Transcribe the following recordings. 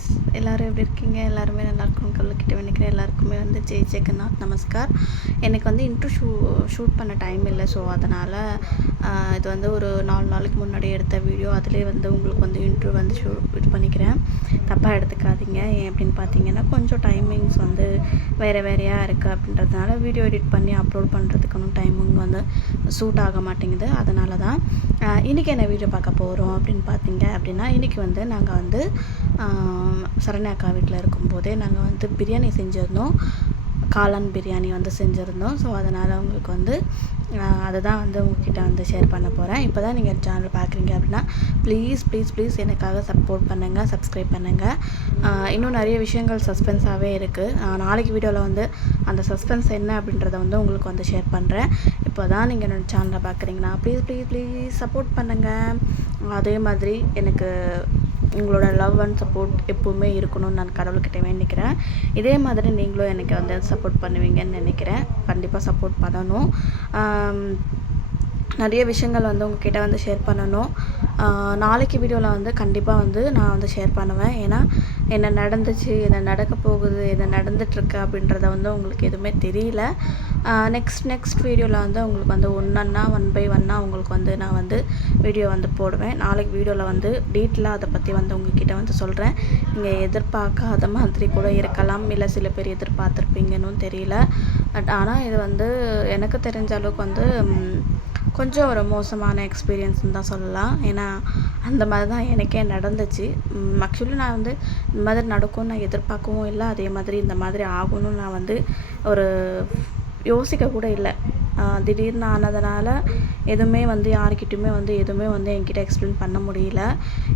Guys, எல்லோரும் எப்படி இருக்கீங்க? எல்லாருமே நல்லா இருக்கணும் கல்லுக்கிட்ட நினைக்கிறேன். எல்லாருக்குமே வந்து ஜெய் ஜெகநாத் நமஸ்கார். எனக்கு வந்து ஷூட் பண்ண டைம் இல்லை. ஸோ அதனால் இது வந்து ஒரு 4 நாளைக்கு முன்னாடி எடுத்த வீடியோ. அதிலே வந்து உங்களுக்கு வந்து இன்ட்ரோ வந்து இது பண்ணிக்கிறேன், தப்பாக எடுத்துக்காதீங்க. ஏன் அப்படின்னு பார்த்தீங்கன்னா கொஞ்சம் டைமிங்ஸ் வந்து வேறையாக இருக்குது. அப்படின்றதுனால வீடியோ எடிட் பண்ணி அப்லோட் பண்ணுறதுக்கான டைமிங் வந்து சூட் ஆக மாட்டேங்குது. அதனால தான் இன்றைக்கி என்ன வீடியோ பார்க்க போகிறோம் அப்படின்னு பார்த்தீங்க அப்படின்னா, இன்றைக்கி வந்து நாங்கள் வந்து சரண்யா அக்கா வீட்டில் இருக்கும்போதே நாங்கள் வந்து பிரியாணி செஞ்சுருந்தோம். காளான் பிரியாணி வந்து செஞ்சுருந்தோம். ஸோ அதனால் உங்களுக்கு வந்து அதை தான் வந்து உங்கள்கிட்ட வந்து ஷேர் பண்ண போகிறேன். இப்போ தான் நீங்கள் சேனல் பார்க்குறீங்க அப்படின்னா ப்ளீஸ் எனக்காக சப்போர்ட் பண்ணுங்கள், சப்ஸ்கிரைப் பண்ணுங்கள். இன்னும் நிறைய விஷயங்கள் சஸ்பென்ஸாகவே இருக்குது. நாளைக்கு வீடியோவில் வந்து அந்த சஸ்பென்ஸ் என்ன அப்படின்றத வந்து உங்களுக்கு வந்து ஷேர் பண்ணுறேன். இப்போ தான் நீங்கள் என்னோடய சேனலை பார்க்குறீங்கன்னா ப்ளீஸ் சப்போர்ட் பண்ணுங்கள். அதே மாதிரி எனக்கு உங்களோட லவ் அண்ட் சப்போர்ட் எப்போவுமே இருக்கணும்னு நான் கடவுள்கிட்ட வேண்டிக்கிறேன். இதே மாதிரி நீங்களும் எனக்கு வந்து சப்போர்ட் பண்ணுவீங்கன்னு நினைக்கிறேன். கண்டிப்பாக சப்போர்ட் பண்ணணும். நிறைய விஷயங்கள் வந்து உங்ககிட்ட வந்து ஷேர் பண்ணணும். நாளைக்கு வீடியோவில் வந்து கண்டிப்பாக வந்து நான் வந்து ஷேர் பண்ணுவேன். ஏன்னா என்ன நடந்துச்சு, என்ன நடக்க போகுது, என்ன நடந்துகிட்ருக்கு அப்படின்றத வந்து உங்களுக்கு எதுவுமே தெரியல. நெக்ஸ்ட் வீடியோவில் வந்து உங்களுக்கு வந்து ஒன் பை ஒன்னாக உங்களுக்கு வந்து நான் வந்து வீடியோ வந்து போடுவேன். நாளைக்கு வீடியோவில் வந்து டீட்டெயிலாக அதை பற்றி வந்து உங்ககிட்ட வந்து சொல்கிறேன். நீங்கள் எதிர்பார்க்காத மாதிரி கூட இருக்கலாம், இல்லை சில பேர் எதிர்பார்த்துருப்பீங்கன்னு தெரியல. பட் ஆனால் இது வந்து எனக்கு தெரிஞ்ச அளவுக்கு வந்து கொஞ்சம் ஒரு மோசமான எக்ஸ்பீரியன்ஸ்னு தான் சொல்லலாம். ஏன்னா அந்த மாதிரி தான் எனக்கே நடந்துச்சு. ஆக்சுவலி நான் வந்து இந்த மாதிரி நடக்கும்னு நான் எதிர்பார்க்கவும் இல்லை. அதே மாதிரி இந்த மாதிரி ஆகணும்னு நான் வந்து ஒரு யோசிக்க கூட இல்லை. திடீர்னு ஆனதுனால எதுவுமே வந்து யார்கிட்டையுமே வந்து எதுவுமே வந்து என்கிட்ட எக்ஸ்பிளைன் பண்ண முடியல.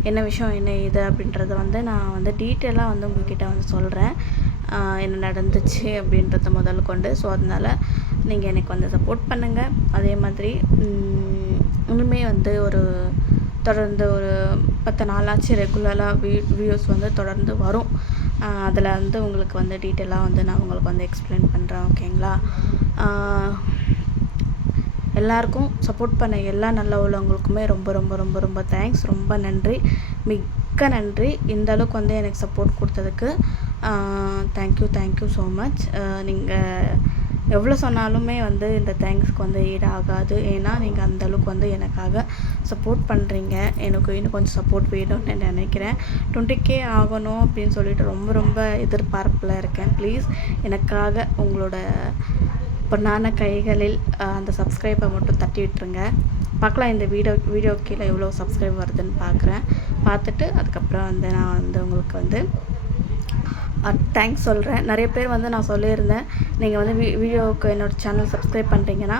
என்ன விஷயம் என்ன இது அப்படின்றத வந்து நான் வந்து டீட்டெயிலாக வந்து உங்கள்கிட்ட வந்து சொல்கிறேன், என்ன நடந்துச்சு அப்படின்றத முதல் கொண்டு. ஸோ அதனால் நீங்கள் எனக்கு வந்து சப்போர்ட் பண்ணுங்கள். அதே மாதிரி இன்னுமே வந்து தொடர்ந்து ஒரு 10 நாளாச்சு ரெகுலராக வீடியோஸ் வந்து தொடர்ந்து வரும். அதில் வந்து உங்களுக்கு வந்து டீட்டெயிலாக வந்து நான் உங்களுக்கு வந்து எக்ஸ்பிளைன் பண்ணுறேன். ஓகேங்களா? எல்லாருக்கும் சப்போர்ட் பண்ண எல்லா நல்ல உள்ளவங்களுக்குமே ரொம்ப தேங்க்ஸ். ரொம்ப நன்றி, மிக்க நன்றி. இந்த அளவுக்கு வந்து எனக்கு சப்போர்ட் கொடுத்ததுக்கு தேங்க்யூ ஸோ மச். நீங்கள் எவ்வளோ சொன்னாலுமே வந்து இந்த தேங்க்ஸ்க்கு வந்து ஈடாகாது. ஏன்னா நீங்கள் அந்தளவுக்கு வந்து எனக்காக சப்போர்ட் பண்ணுறீங்க. எனக்கு இன்னும் கொஞ்சம் சப்போர்ட் வேணும்னு நினைக்கிறேன். 20K ஆகணும் அப்படின்னு சொல்லிட்டு ரொம்ப எதிர்பார்ப்பில் இருக்கேன். ப்ளீஸ் எனக்காக உங்களோட பொன்னான கைகளில் அந்த சப்ஸ்கிரைபை மட்டும் தட்டி விட்டுருங்க. பார்க்கலாம் இந்த வீடியோ கீழே எவ்வளோ சப்ஸ்கிரைப் வருதுன்னு பார்த்துட்டு அதுக்கப்புறம் வந்து நான் வந்து உங்களுக்கு வந்து தேங்க்ஸ் சொல்கிறேன். நிறைய பேர் வந்து நான் சொல்லியிருந்தேன், நீங்கள் வந்து வீடியோவுக்கு என்னோடய சேனல் சப்ஸ்கிரைப் பண்ணுறீங்கன்னா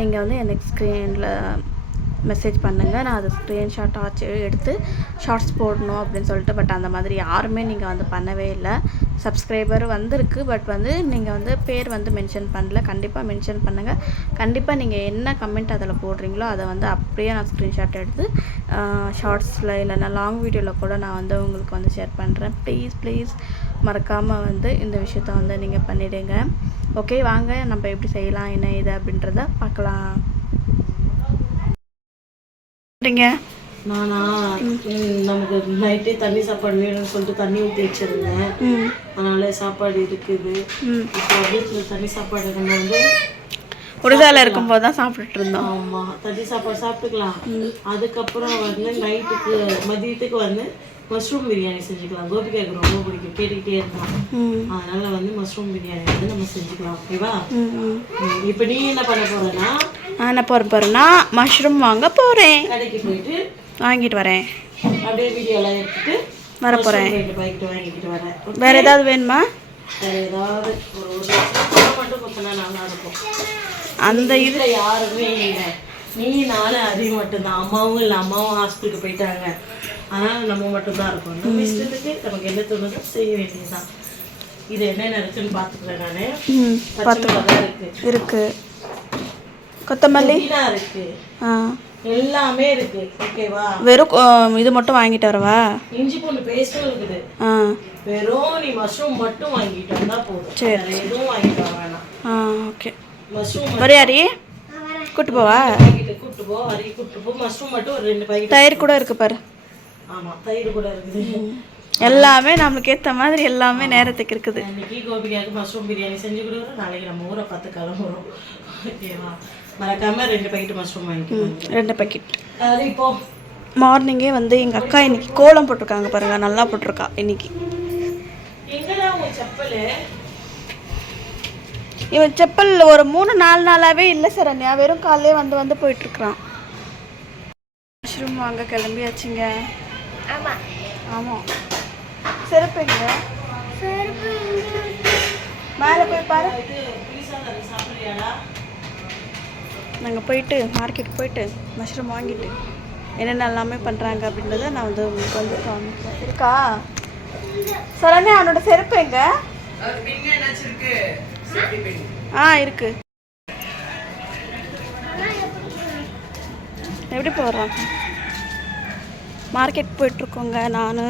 நீங்கள் வந்து எனக்கு ஸ்க்ரீனில் மெசேஜ் பண்ணுங்கள், நான் அதை ஸ்க்ரீன்ஷாட் ஆச்சு எடுத்து ஷார்ட்ஸ் போடணும் அப்படின்னு சொல்லிட்டு. பட் அந்த மாதிரி யாருமே நீங்கள் வந்து பண்ணவே இல்லை. சப்ஸ்கிரைபர் வந்திருக்கு, பட் வந்து நீங்கள் வந்து பேர் வந்து மென்ஷன் பண்ணல. கண்டிப்பாக மென்ஷன் பண்ணுங்கள். கண்டிப்பாக நீங்கள் என்ன கமெண்ட் அதில் போடுறீங்களோ அதை வந்து அப்படியே நான் ஸ்க்ரீன்ஷாட் எடுத்து ஷார்ட்ஸில் இல்லைன்னா லாங் வீடியோவில் கூட நான் வந்து உங்களுக்கு வந்து ஷேர் பண்ணுறேன். ப்ளீஸ் மறக்காமல் வந்து இந்த விஷயத்த வந்து நீங்கள் பண்ணிவிடுங்க. ஓகே, வாங்க நம்ம எப்படி செய்யலாம் என்ன இது அப்படின்றத பார்க்கலாம். நானா நமக்கு நைட்டே தண்ணி சாப்பாடு வேணும்னு சொல்லிட்டு தண்ணி ஊற்றி வச்சிருந்தேன். அதனால சாப்பாடு இருக்குது. இப்போ வீட்டில் தண்ணி சாப்பாடு நம்ம வந்து உடுதால இருக்கும்போது தான் சாப்பிட்டுட்டு இருந்தோம். ஆமாம், தண்ணி சாப்பாடு சாப்பிட்டுக்கலாம். அதுக்கப்புறம் வந்து நைட்டுக்கு மதியத்துக்கு வந்து மஷ்ரூம் பிரியாணி செஞ்சுக்கலாம். கோபிகாவுக்கு ரொம்ப பிடிக்கும், கேட்டுக்கிட்டே இருக்கலாம். அதனால வந்து மஷ்ரூம் பிரியாணி வந்து நம்ம செஞ்சுக்கலாம். ஓகேவா? இப்போ நீ என்ன பண்ண போறேன்னா, நான் என்ன போகிறேன்னா மஷ்ரூம் வாங்க போகிறேன். கடைக்கு போயிட்டு வாங்கிட்டு வரேன். அப்படியே வீடியோலாம் எடுத்துட்டு வர போகிறேன். வாங்கிட்டு வரேன். வேறு ஏதாவது வேணுமா? வேறு ஏதாவது ஒரு மட்டும் கொத்தனா நல்லா இருக்கும். அந்த இதில் யாருமே இல்லை, நீ நானும் அது மட்டும்தான். அம்மாவும் இல்லை, அம்மாவும் ஹாஸ்பிட்டலுக்கு போயிட்டாங்க. அதனால் நம்ம மட்டும்தான் இருக்கோம். நம்ம இஷ்டத்துக்கு நமக்கு என்ன தோணுதோ செய்ய வேண்டியதுதான். இது என்னென்ன இருக்குன்னு பார்த்துக்கிறேன். நான் பச்சை மிளகாய் இருக்கு, கொத்தமல்லி இருக்கு, எல்லாமே இருக்கு. ஓகேவா? வெறும் இது மட்டும் வாங்கிட்டு வரவா? இஞ்சி பூண்டு பேஸ்ட்டும் இருக்குது. வெறும் நீ மஷ்ரூம் மட்டும் வாங்கிட்டு வந்தா போதும். சரி, எதுவும் வாங்கிட்டு வர வேணாம். ஓகே, மஷ்ரூம் வரையாரி கூட்டு போவா? கூட்டு போ, வரைக்கும் கூட்டு போ. மஷ்ரூம் மட்டும் ஒரு 2 பாக்கெட். தயிர் கூட இருக்கு பாரு. ஆமாம், தயிர் கூட இருக்குது. எல்லாமே நம்மளுக்கு ஏற்ற மாதிரி எல்லாமே நேரத்துக்கு இருக்குது. இன்னைக்கு கோபிகாவுக்கு மஷ்ரூம் பிரியாணி செஞ்சு கொடுக்குறோம். நாளைக்கு நம்ம ஊரை பார்த்து கிளம்புறோம். ஓகேவா? மறக்காமல் 2 பாக்கெட் மஷ்ரூம் வாங்கிக்கணும். 2 பாக்கெட். அது இப்போ மார்னிங்கே வந்து எங்கள் அக்கா இன்னைக்கு கோலம் போட்டிருக்காங்க பாருங்கள், நல்லா போட்டிருக்கா இன்னைக்கு. எங்கடா உங்க செப்பல்? இவன் செப்பல் ஒரு 3-4 நாளாகவே இல்லை சரண்யா, வெறும் காலையே வந்து போயிட்டுருக்குறான். மஷ்ரூம் வாங்க கிளம்பியாச்சுங்க. ஆமாம் ஆமாம். செருப்புங்க மேலே போய் பாரு. நாங்கள் போயிட்டு மார்க்கெட் போயிட்டு மஷ்ரூம் வாங்கிட்டு என்னென்ன எல்லாமே பண்ணுறாங்க அப்படின்றத நான் வந்து உங்களுக்கு வந்து காமிக்கிறேன். இருக்கா சரண்யா? அவனோட செருப்பு எங்க? இருக்கு. எப்படி போடுறான்? மார்க்கெட் போயிட்டுருக்கோங்க நான்,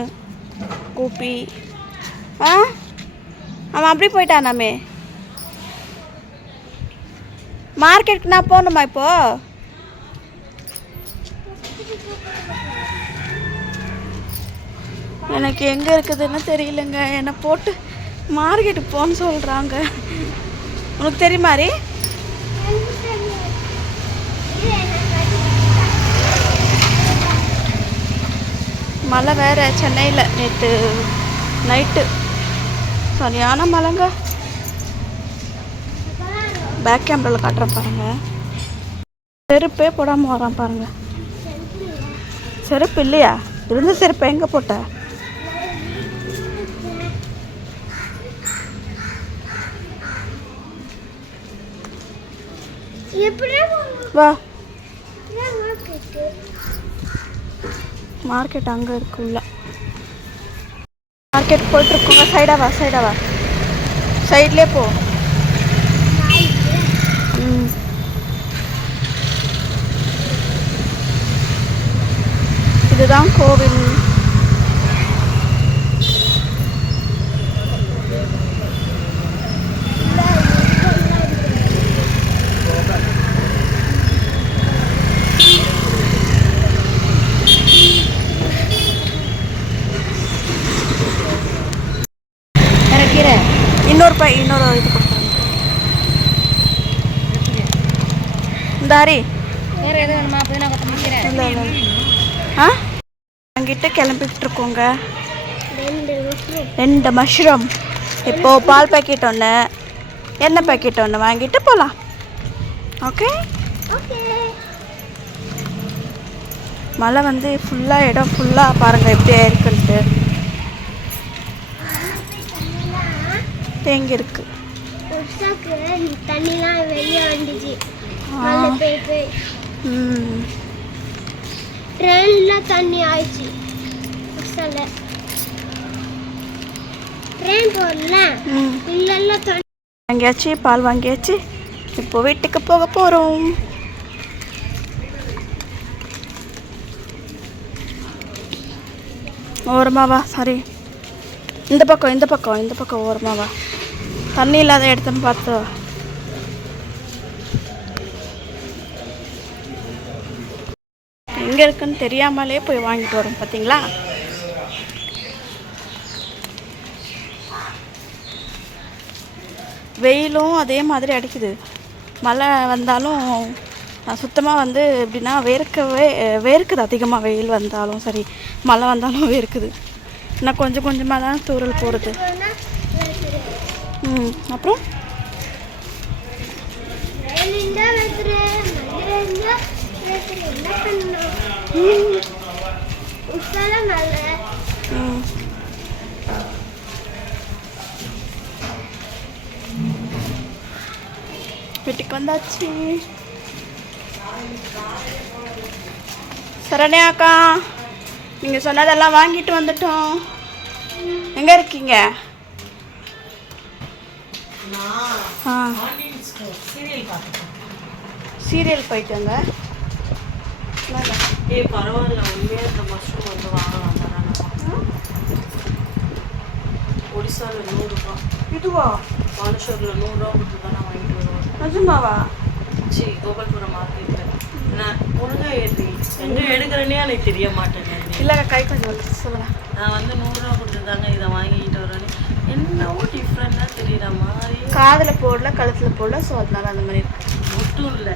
கோபி. அவன் அப்படி போயிட்டானாமே. மார்க்கெட்டுக்கு நான் போகணுமா இப்போ? எனக்கு எங்கே இருக்குதுன்னு தெரியலங்க. என்னை போட்டு மார்க்கெட்டுக்கு போன்னு சொல்கிறாங்க. உனக்கு தெரியுமாரி? மழை வேறு சென்னையில் நேற்று நைட்டு சரியான மழைங்க. பேக் கேமராவில் காட்டுறேன் பாருங்கள். செருப்பே போடாமல் வரான் பாருங்கள். செருப்பு இல்லையா? இருந்த செருப்பு எங்கே போட்ட? வா, மார்க்கெட் அங்கே இருக்குல்ல. மார்க்கெட் போயிட்டுருக்கோங்க. சைடாக வா சைட்லேயே போ. இதுதான் கோவில். இன்னொரு இது கொடுத்துருங்க. இந்தாரி வேறு எதுவும் வேணுமா? அப்படி நான் இல்லை வாங்கிட்டு கிளம்பிக்கிட்டு இருக்கோங்க. 2 மஷ்ரூம். இப்போது பால் பாக்கெட் 1, எண்ணெய் பாக்கெட் 1 வாங்கிட்டு போகலாம். ஓகே. மழை வந்து ஃபுல்லாக இடம் ஃபுல்லாக பாருங்கள் எப்படி இருக்குன்ட்டு தேங்கி இருக்கு. தண்ணிலாம் வெளியே வந்துச்சு. ட்ரெயினில் தண்ணி ஆயிடுச்சு. ட்ரெயின் போடல இல்லைல்ல தண்ணி வாங்கியாச்சு, பால் வாங்கியாச்சு. இப்போ வீட்டுக்கு போக போகிறோம். ஓரமாவா, சாரி இந்த பக்கம் ஓரமாவா. தண்ணி இல்லாத இடத்துன்னு பார்த்து எங்கே இருக்குன்னு தெரியாமலே போய் வாங்கிட்டு வரோம் பார்த்தீங்களா. வெயிலும் அதே மாதிரி அடிக்குது. மழை வந்தாலும் சுத்தமாக வந்து எப்படின்னா வேர்க்குது. அதிகமாக வெயில் வந்தாலும் சரி, மழை வந்தாலும் வேர்க்குது. நான் கொஞ்சமாக தான் தூரல் போடுறது. அப்புறம் வீட்டுக்கு வந்தாச்சு. சரண்யாக்கா, நீங்கள் சொன்னதெல்லாம் வாங்கிட்டு வந்துட்டோம். எங்கே இருக்கீங்க? சீரியல் போயிட்டாங்க. பரவாயில்ல, உண்மையாக இந்த மஷ்ரூம் வந்து வாங்கலாம் தானே. ஒடிசாவில் 100 ரூபா. இதுவா? பாலஷோரில் 100 ரூபா கொடுத்து தான் நான் வாங்கிட்டு வருவேன். நிஜமாவா? சரி, கோபால்புரம் மார்க்கெட்டில் நான் ஒழுங்காக ஏறி எங்கே எடுக்கிறேன்னே எனக்கு தெரிய மாட்டேங்க. இல்லைங்க, கை கொஞ்சம் சொல்லுங்கள். நான் வந்து 100 ரூபா கொடுத்துதாங்க இதை வாங்கிட்டு வரேன். என்னவோ டிஃப்ரெண்டாக தெரியுற மாதிரி. காதில் போடல, கழுத்தில் போடல, ஸோ அதனால அந்த மாதிரி இருக்கு. ஒட்டும் இல்லை,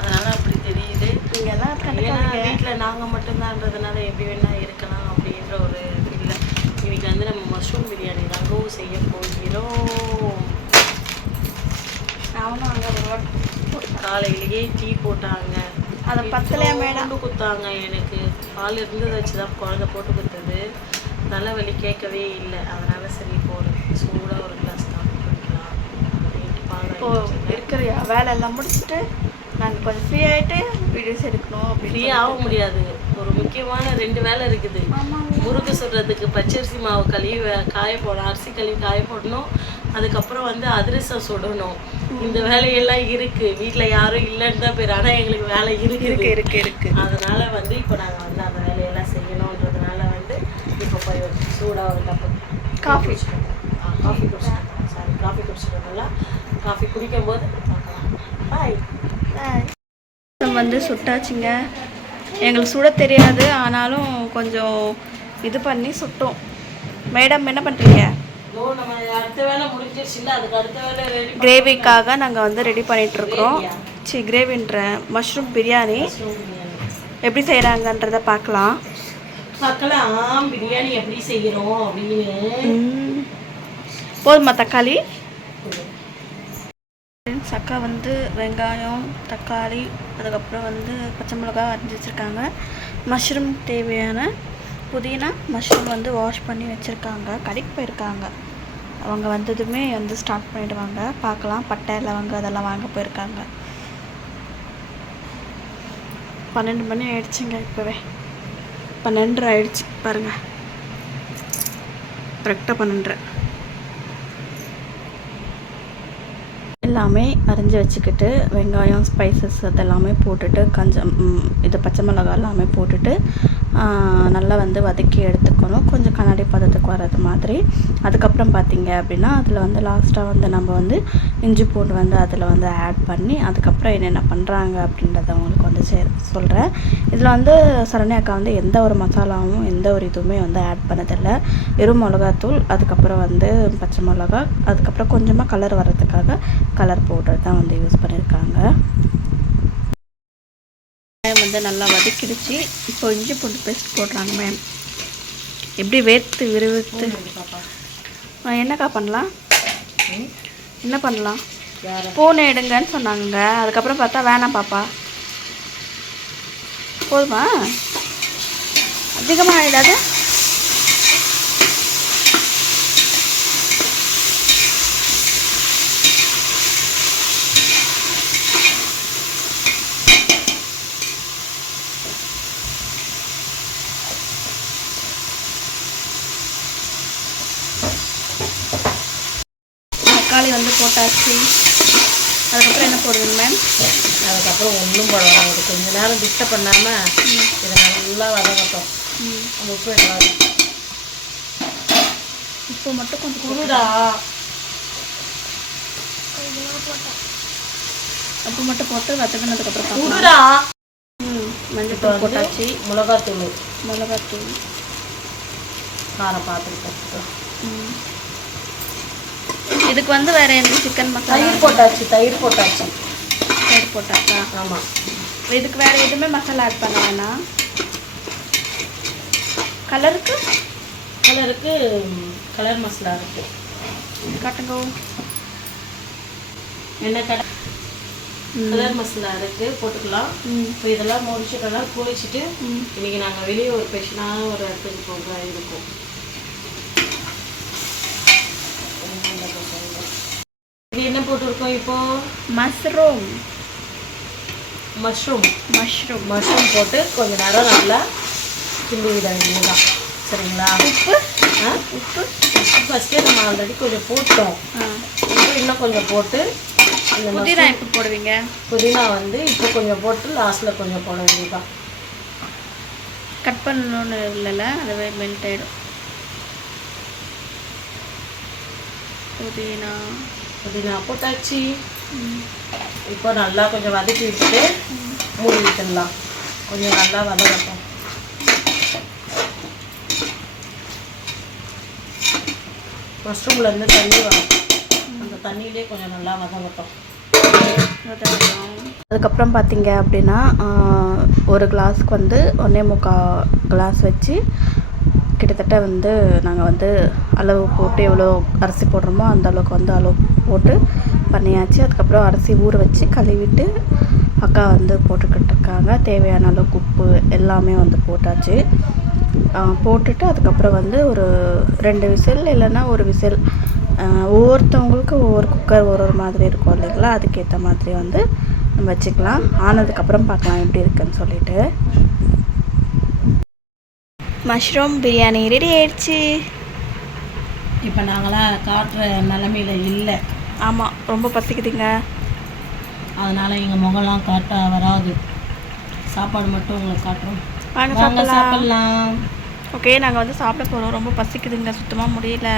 அதனால் அப்படி தெரியுது. இங்கெல்லாம் ஏன்னா வீட்டில் நாங்கள் மட்டும்தான்றதுனால எப்படி வேணா இருக்கலாம் அப்படின்ற ஒரு இது இல்லை. இன்னைக்கு வந்து நம்ம மஷ்ரூம் பிரியாணி தாங்க செய்ய போகிறோம். நானும் அங்கே காலையிலேயே டீ போட்டாங்க. அதை பத்தலையா மேடம் குத்தாங்க. எனக்கு பால் இருந்ததை வச்சு தான் குழந்தை போட்டு கொடுத்தது. தலைவலி கேட்கவே இல்லை. அதனால சரி போடு சூடாக ஒரு கிளாஸ் காஃபி குடிக்கலாம் அப்படின்ட்டு பால் இருக்கிறியா வேலை எல்லாம் முடிச்சுட்டு நாங்கள் கொஞ்சம் ஃப்ரீ ஆகிட்டு வீடியோஸ் எடுக்கணும். ஃப்ரீ ஆக முடியாது, ஒரு முக்கியமான 2 வேலை இருக்குது. முறுக்கு சுடுறதுக்கு பச்சரிசி மாவு கழுவி காய போடணும், அரிசி கழுவி காய போடணும். அதுக்கப்புறம் வந்து அதிரசம் சுடணும். இந்த வேலையெல்லாம் இருக்குது. வீட்டில் யாரும் இல்லைன்னு தான் பேர், ஆனால் எங்களுக்கு வேலை இருக்கு. அதனால வந்து இப்போ நாங்கள் வந்து அந்த வேலையெல்லாம் செய்யணுன்றதுனால வந்து இப்போ போய் சூடாக ஒரு கப்பு காஃபி குடிச்சிட்டோம்ல. காஃபி குடிக்கும் போது பாய் வந்து சுட்டாச்சுங்க. எங்களுக்கு சுட தெரியாது, ஆனாலும் கொஞ்சம் இது பண்ணி சுட்டோம். மேடம் என்ன பண்ணுறீங்க? கிரேவிக்காக நாங்கள் வந்து ரெடி பண்ணிகிட்ருக்குறோம். கிரேவின்ற மஷ்ரூம் பிரியாணி எப்படி செய்கிறாங்கன்றத பார்க்கலாம். பிரியாணி எப்படி செய்கிறோம் அப்படின்னு. போதுமா தக்காளி? அக்கா வந்து வெங்காயம், தக்காளி, அதுக்கப்புறம் வந்து பச்சை மிளகா அரிஞ்சு வச்சுருக்காங்க. மஷ்ரூம் தேவையான புதினா, மஷ்ரூம் வந்து வாஷ் பண்ணி வச்சுருக்காங்க. கடைக்கு போயிருக்காங்க. அவங்க வந்ததுமே வந்து ஸ்டார்ட் பண்ணிவிடுவாங்க. பார்க்கலாம். பட்டை, லவங்க அதெல்லாம் வாங்க போயிருக்காங்க. 12 மணி ஆயிடுச்சுங்க. இப்போவே 12:30 ஆயிடுச்சு பாருங்கள். கரெக்டாக 12:30. எல்லாமே அரிஞ்சு வச்சுக்கிட்டு வெங்காயம், ஸ்பைசஸ் அதெல்லாமே போட்டுட்டு கொஞ்சம் இது பச்சை மிளகா எல்லாமே போட்டுட்டு நல்லா வந்து வதக்கி எடுத்துக்கணும், கொஞ்சம் கண்ணாடி பதத்துக்கு வர்றது மாதிரி. அதுக்கப்புறம் பார்த்திங்க அப்படின்னா அதில் வந்து லாஸ்ட்டாக வந்து நம்ம வந்து இஞ்சி பூண்டு வந்து அதில் வந்து ஆட் பண்ணி அதுக்கப்புறம் என்னென்ன பண்ணுறாங்க அப்படின்றத அவங்களுக்கு வந்து சொல்கிறேன். இதில் வந்து சரண்யா அக்கா வந்து எந்த ஒரு மசாலாவும் எந்த ஒரு இதுவுமே வந்து ஆட் பண்ணதில்லை. வெறும் மிளகாத்தூள், அதுக்கப்புறம் வந்து பச்சை மிளகா, அதுக்கப்புறம் கொஞ்சமாக கலர் வர்றதுக்காக கலர் பவுடர் தான் வந்து யூஸ் பண்ணியிருக்காங்க. வந்து நல்லா வதக்கிடுச்சு. இப்போ இஞ்சி பூண்டு பேஸ்ட் போடுறாங்க மேம். எப்படி வேர்த்து விறுவிறுத்து என்னக்கா பண்ணலாம்? என்ன பண்ணலாம்? பூனை எடுங்கன்னு சொன்னாங்க. அதுக்கப்புறம் பார்த்தா வேணாம் பாப்பா. போதுமா? அதிகமாக ஆகிடாது? தக்காளி வந்து போட்டாச்சு. அதுக்கப்புறம் என்ன போடுவீங்க மேம்? அதுக்கப்புறம் ஒன்றும் போடலாம். அது கொஞ்சம் நேரம் டிஸ்டர்ப் பண்ணாமல் இதை நல்லா வதங்கட்டும். அந்த உப்பு எடுக்காது. உப்பு மட்டும் கொஞ்சம் குருடா. உப்பு மட்டும் போட்டு வதங்கினதுக்கப்புறம் குருடா. மஞ்சள் போட்டாச்சு. மிளகாத்தூள் காரம் பார்த்துட்டு கற்றுக்கலாம். இதுக்கு வந்து வேறு எந்த சிக்கன் மசாலா? தயிர் போட்டாச்சா? ஆமாம். இதுக்கு வேறு எதுவுமே மசாலா ஆட் பண்ண வேணாம். கலருக்கு கலர் மசாலா இருக்குது. காட்டுங்க. என்ன கலர் மசாலா இருக்குது, போட்டுக்கலாம். இப்போ இதெல்லாம் முடிச்சுட்டெல்லாம் குளிச்சுட்டு இன்றைக்கி நாங்கள் வெளியே ஒரு ஸ்பெஷலான ஒரு இடத்துக்கு போக இருக்கோம். இது என்ன போட்டிருக்கோம் இப்போ? மஷ்ரூம் போட்டு கொஞ்சம் நேரம் நல்லா கிண்டி விட வேண்டியதுதான். சரிங்களா? உப்பு ஃபஸ்ட்டே நம்ம ஆல்ரெடி கொஞ்சம் போட்டோம். இன்னும் கொஞ்சம் போட்டு புதினா இப்போ போடுவீங்க. புதினா வந்து இப்போ கொஞ்சம் போட்டு லாஸ்ட்டில் கொஞ்சம் போட வேண்டியதுதான். கட் பண்ணணும்னு இல்லைல்ல, அதுவே மெல்ட் ஆகிடும். புதினா போட்டாச்சு. இப்போ நல்லா கொஞ்சம் வதக்கி விட்டுட்டு மூடி விட்டுடலாம். கொஞ்சம் நல்லா வதங்கட்டும். மஷ்ரூம்லேருந்து தண்ணி வரும், அந்த தண்ணியிலே கொஞ்சம் நல்லா வதங்கட்டும். அதுக்கப்புறம் பார்த்தீங்க அப்படின்னா ஒரு கிளாஸ்க்கு வந்து 1.25 கிளாஸ் வச்சு கிட்டத்தட்ட வந்து நாங்கள் வந்து அளவு போட்டு எவ்வளோ அரிசி போடுறோமோ அந்த அளவுக்கு வந்து அளவு போட்டு பண்ணியாச்சு. அதுக்கப்புறம் அரிசி ஊற வச்சு கழுவிட்டு அக்கா வந்து போட்டுக்கிட்டு இருக்காங்க. தேவையான அளவுக்கு உப்பு எல்லாமே வந்து போட்டாச்சு. போட்டுட்டு அதுக்கப்புறம் வந்து ஒரு 2 விசில் இல்லைன்னா ஒரு விசில், ஒவ்வொருத்தவங்களுக்கு ஒவ்வொரு குக்கர் ஒரு மாதிரி இருக்கும் இல்லைங்களா, அதுக்கேற்ற மாதிரி வந்து நம்ம வச்சுக்கலாம். ஆனதுக்கப்புறம் பார்க்கலாம் எப்படி இருக்குன்னு சொல்லிட்டு. மஷ்ரூம் பிரியாணி ரெடி ஆயிடுச்சு. இப்போ நாங்களாம் காட்டுற நிலமையில இல்லை. ஆமாம், ரொம்ப பசிக்குதுங்க. அதனால் எங்கள் முகம்லாம் காட்ட வராது, சாப்பாடு மட்டும் உங்களுக்கு காட்டுறோம். வாங்க சாப்பிடலாம். ஓகே, நாங்கள் வந்து சாப்பிட போகிறோம். ரொம்ப பசிக்குதுங்க, சுத்தமாக முடியல.